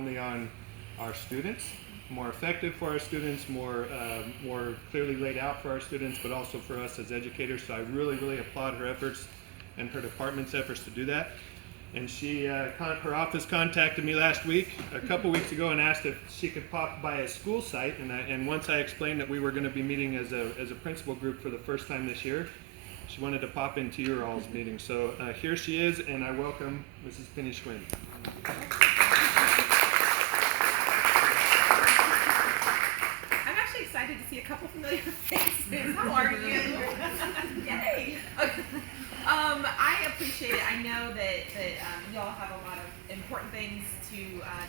only on our students, more effective for our students, more clearly laid out for our students, but also for us as educators. So I really applaud her efforts and her department's efforts to do that. And her office contacted me last week, a couple weeks ago, and asked if she could pop by a school site. And once I explained that we were going to be meeting as a principal group for the first time this year, she wanted to pop into your all's meeting. So here she is, and I welcome Mrs. Penny Schwinn. I'm actually excited to see a couple familiar faces. How are you? Yay! I appreciate it. I know that you all have a lot of important things to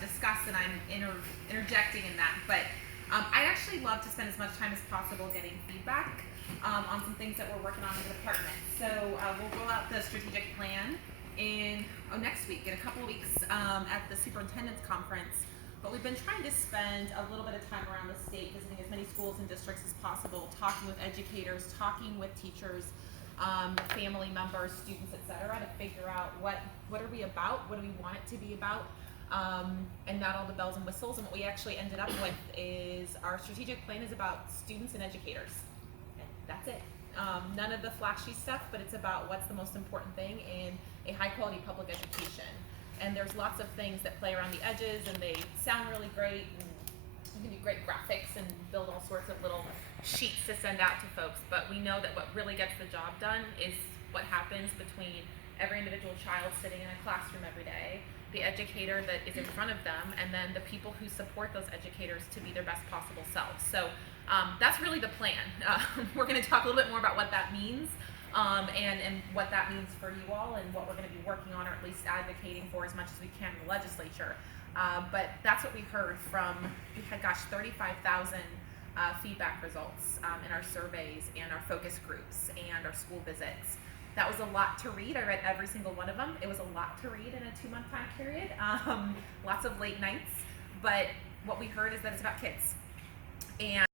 discuss, and I'm interjecting in that. But I actually love to spend as much time as possible getting feedback on some things that we're working on in the department. So we'll roll out the strategic plan next week, in a couple of weeks, at the superintendent's conference. But we've been trying to spend a little bit of time around the state, visiting as many schools and districts as possible, talking with educators, talking with teachers, family members, students, etc., to figure out what are we about, what do we want it to be about, and not all the bells and whistles. And what we actually ended up with is our strategic plan is about students and educators. And that's it. None of the flashy stuff, but it's about what's the most important thing in a high quality public education. And there's lots of things that play around the edges, and they sound really great, and you can do great graphics and build all sorts of little sheets to send out to folks. But we know that what really gets the job done is what happens between every individual child sitting in a classroom every day, the educator that is in front of them, and then the people who support those educators to be their best possible selves. So that's really the plan. We're going to talk a little bit more about what that means, and what that means for you all, and what we're going to be working on, or at least advocating for as much as we can in the legislature. But that's what we heard from, we had, 35,000 feedback results in our surveys and our focus groups and our school visits. That was a lot to read. I read every single one of them. It was a lot to read in a 2-month time period. Lots of late nights. But what we heard is that it's about kids. And